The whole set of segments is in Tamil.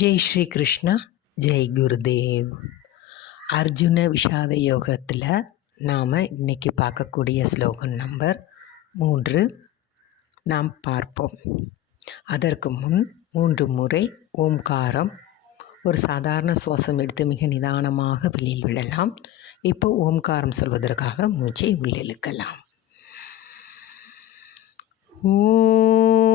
ஜெய் ஸ்ரீ கிருஷ்ணா ஜெய் குருதேவ். அர்ஜுன விஷாத யோகத்தில் நாம் இன்னைக்கு பார்க்கக்கூடிய ஸ்லோகன் நம்பர் மூன்று நாம் பார்ப்போம். அதற்கு முன் மூன்று முறை ஓம்காரம் ஒரு சாதாரண சுவாசம் எடுத்து மிக நிதானமாக வெளியில் விடலாம் இப்போ ஓம்காரம் சொல்வதற்காக மூச்சை உள்ளிழுக்கலாம். ஓ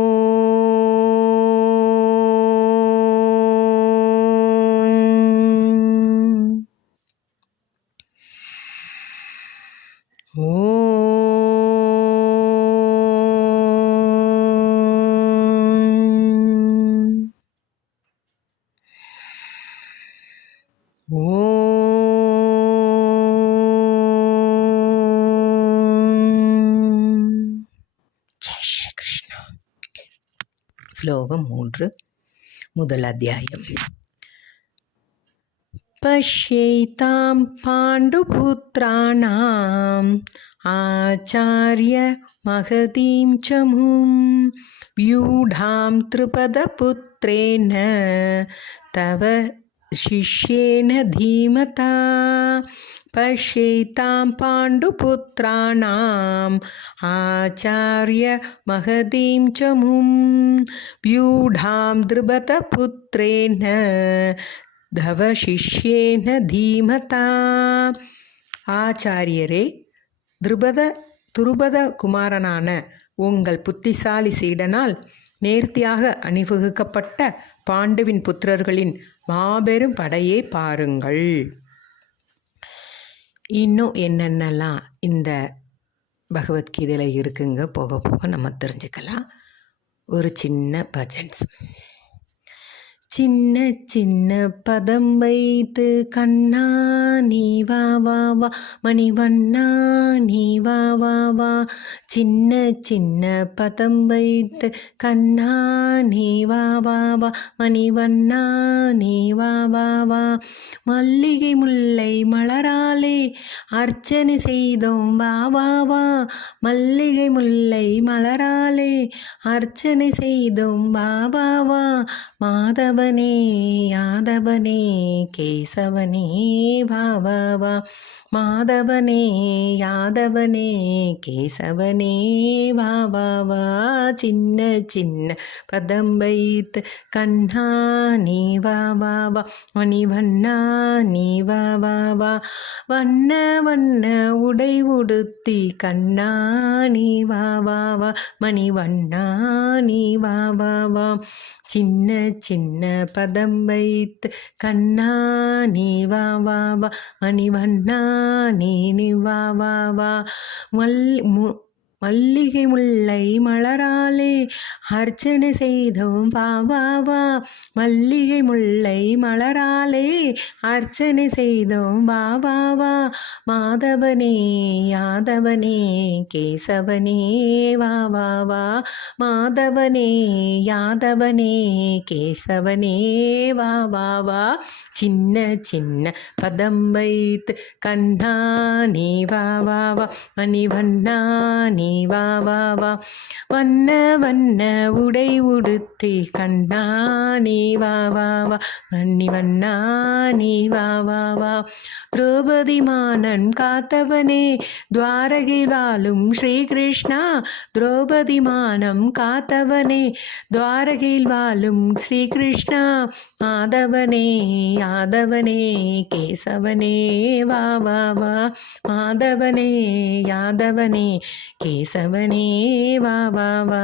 ஸ்லோகம் மூன்று முதல் அத்தியாயம். பஷ்யைதாம் பாண்டுபுத்திராணாம் ஆச்சாரிய மகதீம் சமும் வியூடாம் திருபதபுத்திரேன தவ तव शिष्येण धीमता पश्यैतां पाण्डुपुत्राणाम् आचार्य महतीं च मुं व्यूढां द्रुपदपुत्रेण தவ சிஷ்யேன தீமதா ஆச்சாரியரே திருபத துருபத குமாரனான உங்கள் புத்திசாலி சீடனால் நேர்த்தியாக அணிவகுக்கப்பட்ட பாண்டுவின் புத்திரர்களின் மாபெரும் படையை பாருங்கள். இன்னும் என்னென்னலாம் இந்த பகவத்கீதையில் இருக்குங்க போக போக நம்ம தெரிஞ்சுக்கலாம். ஒரு சின்ன பஜன்ஸ். சின்ன சின்ன பதம் வைத்து கண்ணா நீ வா வா வா மணிவண்ணா நீ வா வா வா. சின்ன சின்ன பதம் வைத்து கண்ணா நீ வா வா வா மணிவண்ணா நீ வா வா வா. மல்லிகை முல்லை மலரா அர்ச்சனை செய்தோம் வா வா வா மல்லிகை முல்லை மலராலே அர்ச்சனை செய்தோம் வா வா வா மாதவனே யாதவனே கேசவனே வா வா வா மாதவனே யாதவனே கேசவனே வா வா வா சின்ன சின்ன பதம் வைத்து கண்ணா நீ வா வா வா மணிவண்ணா நீ வா வா வா வண்ண வண்ண உடை உடுத்தி கண்ணா நீ வா வா வா மணி வண்ணா நீ வா வா வா சின்ன சின்ன பதம் வைத்து கண்ணா நீ வா வா வா மணி வண்ணா நீ நீ வா வா வா மல் மு மல்லிகை முல்லை மலராலே அர்ச்சனை செய்தோம் வா வா வா. மல்லிகை முல்லை மலராலே அர்ச்சனை செய்தோம் வா வா வா. மாதவனே யாதவனே கேசவனே வா வா வா. மாதவனே யாதவனே கேசவனே வா வா வா. சின்ன சின்ன பதம் வைத்து கண்ணா நீ வா வா வா. மணிவண்ணா நீ வா வா வா. வண்ண வண்ண உடை உடுத்தி கண்ணா நீ வா வா வா. மணிவண்ணா நீ வா வா வா. திரௌபதி மானன் காத்தவனே துவாரகில் வாழும் ஸ்ரீகிருஷ்ணா. திரௌபதி மானம் காத்தவனே துவாரகில் வாழும் ஸ்ரீகிருஷ்ணா. மாதவனே யாதவனே கேசவனே வா வா வா. மாதவனே யாதவனே கே கேசவனே வா வா வா.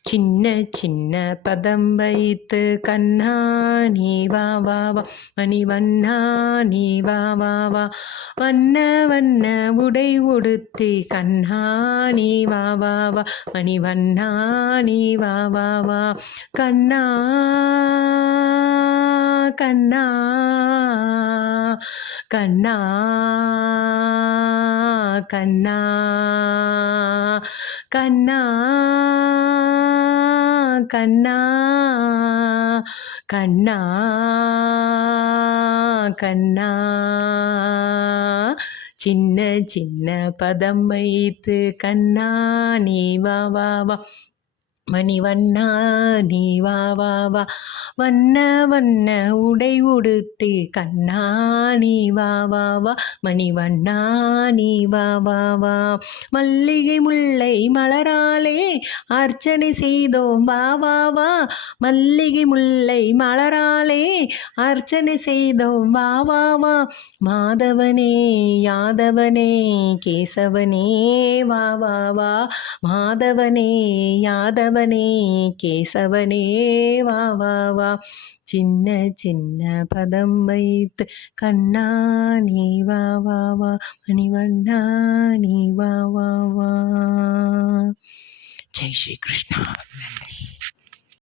சின்ன சின்ன பதம் வைத்து கண்ணா நீ வா வா வா. மணி வண்ணா நீ வா வா வா. வண்ண வண்ண உடை உடுத்தி கண்ணா நீ வா வா வா. மணி வண்ணா நீ வா வா வா. கண்ணா கண்ணா கண்ணா கண்ணா கண்ணா கண்ணா கண்ணா கண்ணா. சின்ன சின்ன பதம் வைத்து கண்ணா நீ வா வா வா. மணிவண்ணா நீ வா வா வா. வண்ண வண்ண உடை உடுத்து கண்ணா நீ வா வா வா. மணிவண்ணா நீ வா வா வா. மல்லிகை முல்லை மலராலே அர்ச்சனை செய்தோம் வா வா வா. மல்லிகை முல்லை மலராலே அர்ச்சனை செய்தோம் வா வா வா. மாதவனே யாதவனே கேசவனே வா வா வா. மாதவனே யாதவனே கேசவனே வா வா வா. சின்ன சின்ன பதம் வைத்து கண்ணா நீ வா வா வா. மணிவண்ணா நீ வா வா வா. ஜெய் ஸ்ரீ கிருஷ்ணா. நன்றி.